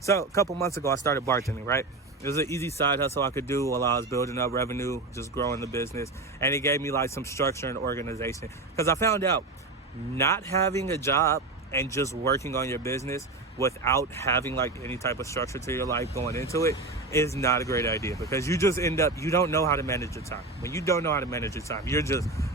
So a couple months ago, I started bartending, right? It was an easy side hustle I could do while I was building up revenue, just growing the business. And it gave me like some structure and organization. Because I found out not having a job and just working on your business without having like any type of structure to your life going into it is not a great idea, because you just end up, you don't know how to manage your time. When you don't know how to manage your time,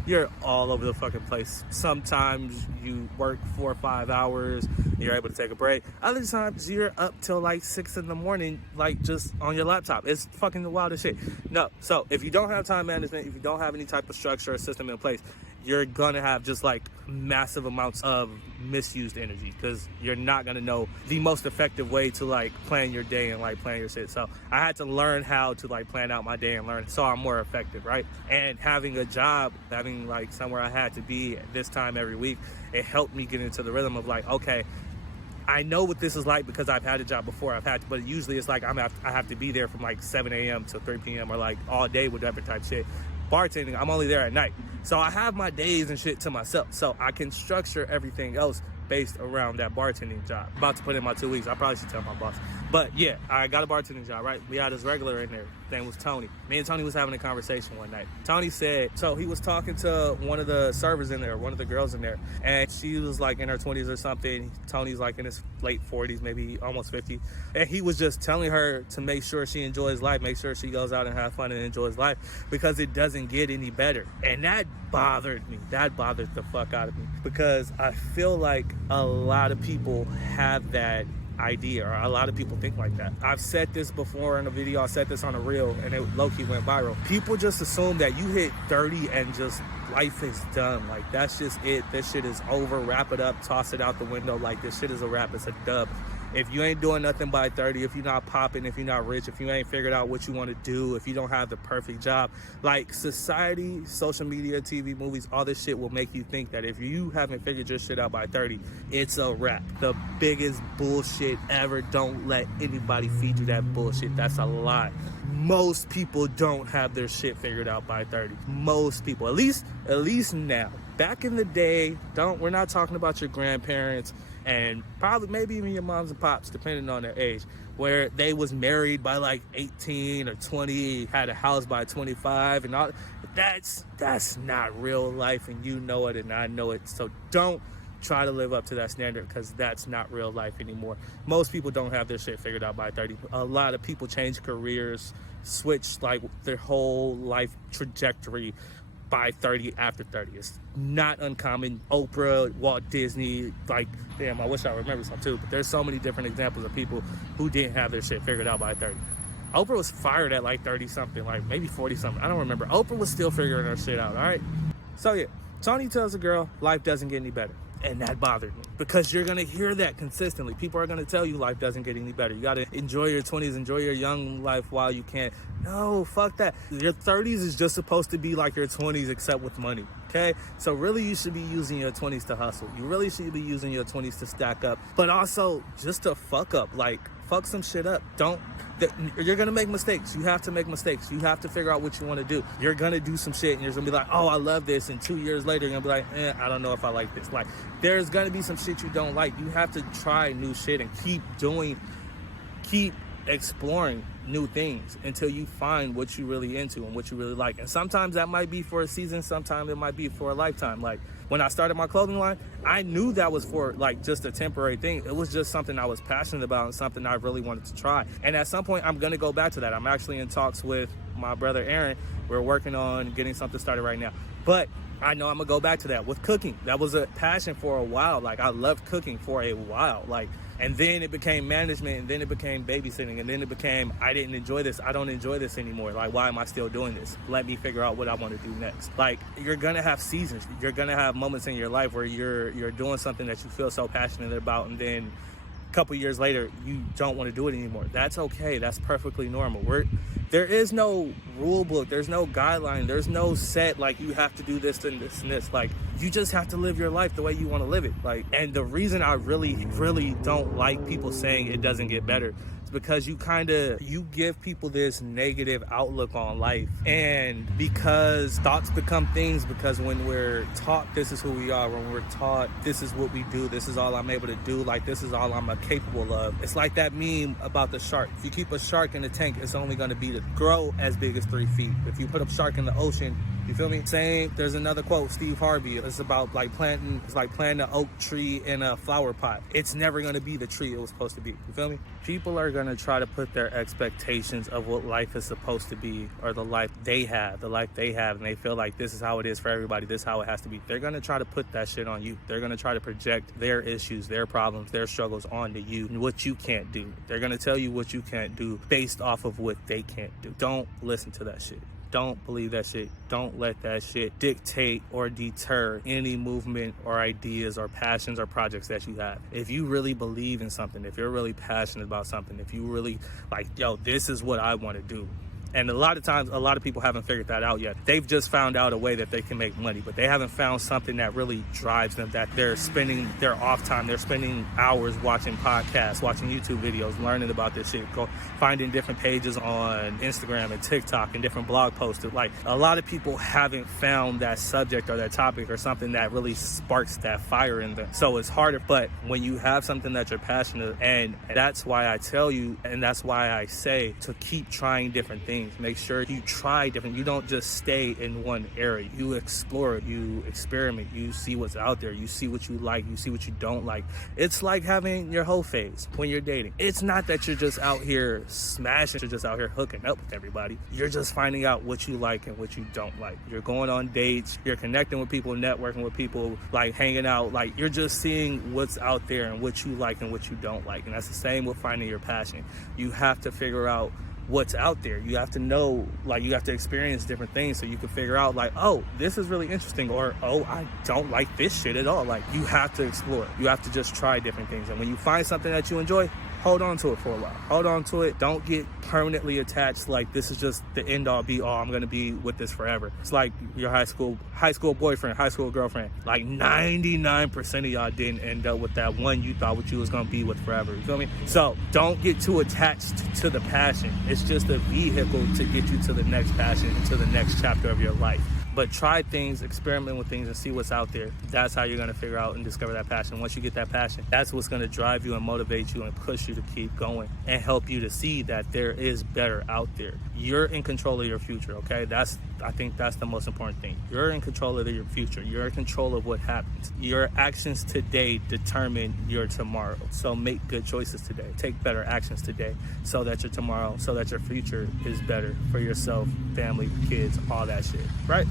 you're all over the fucking place. Sometimes you work 4 or 5 hours, you're able to take a break. Other times you're up till like 6 in the morning, like just on your laptop. It's fucking the wildest shit. No, so if you don't have time management, if you don't have any type of structure or system in place, you're gonna have just like massive amounts of misused energy, because you're not gonna know the most effective way to like plan your day and like plan your shit. So I had to learn how to like plan out my day and learn so I'm more effective, right? And having a job, having like somewhere I had to be at this time every week, it helped me get into the rhythm of like, okay, I know what this is like because I've had a job before. But usually it's like I have to be there from like 7 a.m. to 3 p.m. or like all day, whatever type shit. Bartending, I'm only there at night. So I have my days and shit to myself. So I can structure everything else based around that bartending job. About to put in my 2 weeks. I probably should tell my boss. But yeah, I got a bartending job, right? We had this regular in there. His name was Tony. Me and Tony was having a conversation one night. Tony said, so he was talking to one of the servers in there, one of the girls in there, and she was like in her 20s or something. Tony's like in his late 40s, maybe almost 50. And he was just telling her to make sure she enjoys life, make sure she goes out and have fun and enjoys life, because it doesn't get any better. And that bothered me. That bothered the fuck out of me, because I feel like a lot of people have that idea, or a lot of people think like that. I've said this before in a video, I said this on a reel, and it low-key went viral. People just assume that you hit 30 and just life is done. Like, that's just it. This shit is over. Wrap it up, toss it out the window. Like, this shit is a wrap. It's a dub. If you ain't doing nothing by 30, if you're not popping, if you're not rich, if you ain't figured out what you want to do, if you don't have the perfect job, like society, social media, TV, movies, all this shit will make you think that if you haven't figured your shit out by 30, it's a wrap. The biggest bullshit ever. Don't let anybody feed you that bullshit. That's a lie. Most people don't have their shit figured out by 30. Most people, at least now. Back in the day, we're not talking about your grandparents and probably maybe even your moms and pops, depending on their age, where they was married by like 18 or 20, had a house by 25 and all. That's not real life, and you know it and I know it. So don't try to live up to that standard, because that's not real life anymore. Most people don't have their shit figured out by 30. A lot of people change careers, switch like their whole life trajectory by 30, after 30. It's not uncommon. Oprah, Walt Disney, like, damn, I wish I remember some too, but there's so many different examples of people who didn't have their shit figured out by 30. Oprah was fired at like 30 something, like maybe 40 something. I don't remember. Oprah was still figuring her shit out, all right? So yeah, Tony tells the girl life doesn't get any better. And that bothered me, because you're going to hear that consistently. People are going to tell you life doesn't get any better. You got to enjoy your 20s, enjoy your young life while you can. No, fuck that. Your 30s is just supposed to be like your 20s, except with money, okay? So really, you should be using your 20s to hustle. You really should be using your 20s to stack up, but also just to fuck up, like fuck some shit up. You're going to make mistakes. You have to make mistakes. You have to figure out what you want to do. You're going to do some shit and you're going to be like, oh, I love this. And 2 years later, you're going to be like, I don't know if I like this. Like, there's going to be some shit you don't like. You have to try new shit and keep exploring new things until you find what you really into and what you really like. And sometimes that might be for a season, sometimes it might be for a lifetime. Like when I started my clothing line, I knew that was for like just a temporary thing. It was just something I was passionate about and something I really wanted to try. And at some point I'm gonna go back to that. I'm actually in talks with my brother Aaron. We're working on getting something started right now, but I know I'm gonna go back to that with cooking. That was a passion for a while. Like I loved cooking for a while, like, and then it became management, and then it became babysitting, and then it became, I didn't enjoy this. I don't enjoy this anymore. Like, why am I still doing this? Let me figure out what I want to do next. Like, you're gonna have seasons. You're gonna have moments in your life where you're doing something that you feel so passionate about, and then a couple years later, you don't want to do it anymore. That's okay. That's perfectly normal. There is no rule book. There's no guideline. There's no set, like, you have to do this and this and this. Like, You just have to live your life the way you want to live it. Like, and the reason I really, really don't like people saying it doesn't get better is because you give people this negative outlook on life. And because thoughts become things, because when we're taught this is who we are, when we're taught this is what we do, this is all I'm able to do, like this is all I'm capable of. It's like that meme about the shark. If you keep a shark in a tank, it's only going to be to grow as big as 3 feet. If you put a shark in the ocean, you feel me? Same, there's another quote, Steve Harvey. It's about planting an oak tree in a flower pot. It's never gonna be the tree it was supposed to be. You feel me? People are gonna try to put their expectations of what life is supposed to be, or the life they have, and they feel like this is how it is for everybody, this is how it has to be. They're gonna try to put that shit on you. They're gonna try to project their issues, their problems, their struggles onto you, and what you can't do. They're gonna tell you what you can't do based off of what they can't do. Don't listen to that shit. Don't believe that shit. Don't let that shit dictate or deter any movement or ideas or passions or projects that you have. If you really believe in something, if you're really passionate about something, if you really like, yo, this is what I want to do. And a lot of times, a lot of people haven't figured that out yet. They've just found out a way that they can make money, but they haven't found something that really drives them, that they're spending their off time. They're spending hours watching podcasts, watching YouTube videos, learning about this shit, finding different pages on Instagram and TikTok and different blog posts. Like, a lot of people haven't found that subject or that topic or something that really sparks that fire in them. So it's harder, but when you have something that you're passionate, and that's why I tell you, and that's why I say to keep trying different things. Make sure you try different. You don't just stay in one area. You explore it, you experiment, you see what's out there, you see what you like, you see what you don't like. It's like having your whole phase when you're dating. It's not that you're just out here smashing, you're just out here hooking up with everybody. You're just finding out what you like and what you don't like. You're going on dates, you're connecting with people, networking with people, like hanging out. Like, you're just seeing what's out there and what you like and what you don't like. And that's the same with finding your passion. You have to figure out what's out there. You have to know, like, you have to experience different things so you can figure out, like, oh, this is really interesting, or oh, I don't like this shit at all. Like, you have to explore. You have to just try different things. And when you find something that you enjoy, hold on to it for a while. Hold on to it. Don't get permanently attached, like this is just the end all be all. I'm gonna be with this forever. It's like your high school boyfriend, high school girlfriend. Like 99% of y'all didn't end up with that one you thought what you was gonna be with forever. You feel me? So don't get too attached to the passion. It's just a vehicle to get you to the next passion and to the next chapter of your life. But try things, experiment with things, and see what's out there. That's how you're going to figure out and discover that passion. Once you get that passion, that's what's going to drive you and motivate you and push you to keep going and help you to see that there is better out there. You're in control of your future, okay? I think that's the most important thing. You're in control of your future. You're in control of what happens. Your actions today determine your tomorrow. So make good choices today. Take better actions today so that your tomorrow, so that your future is better for yourself, family, kids, all that shit, right?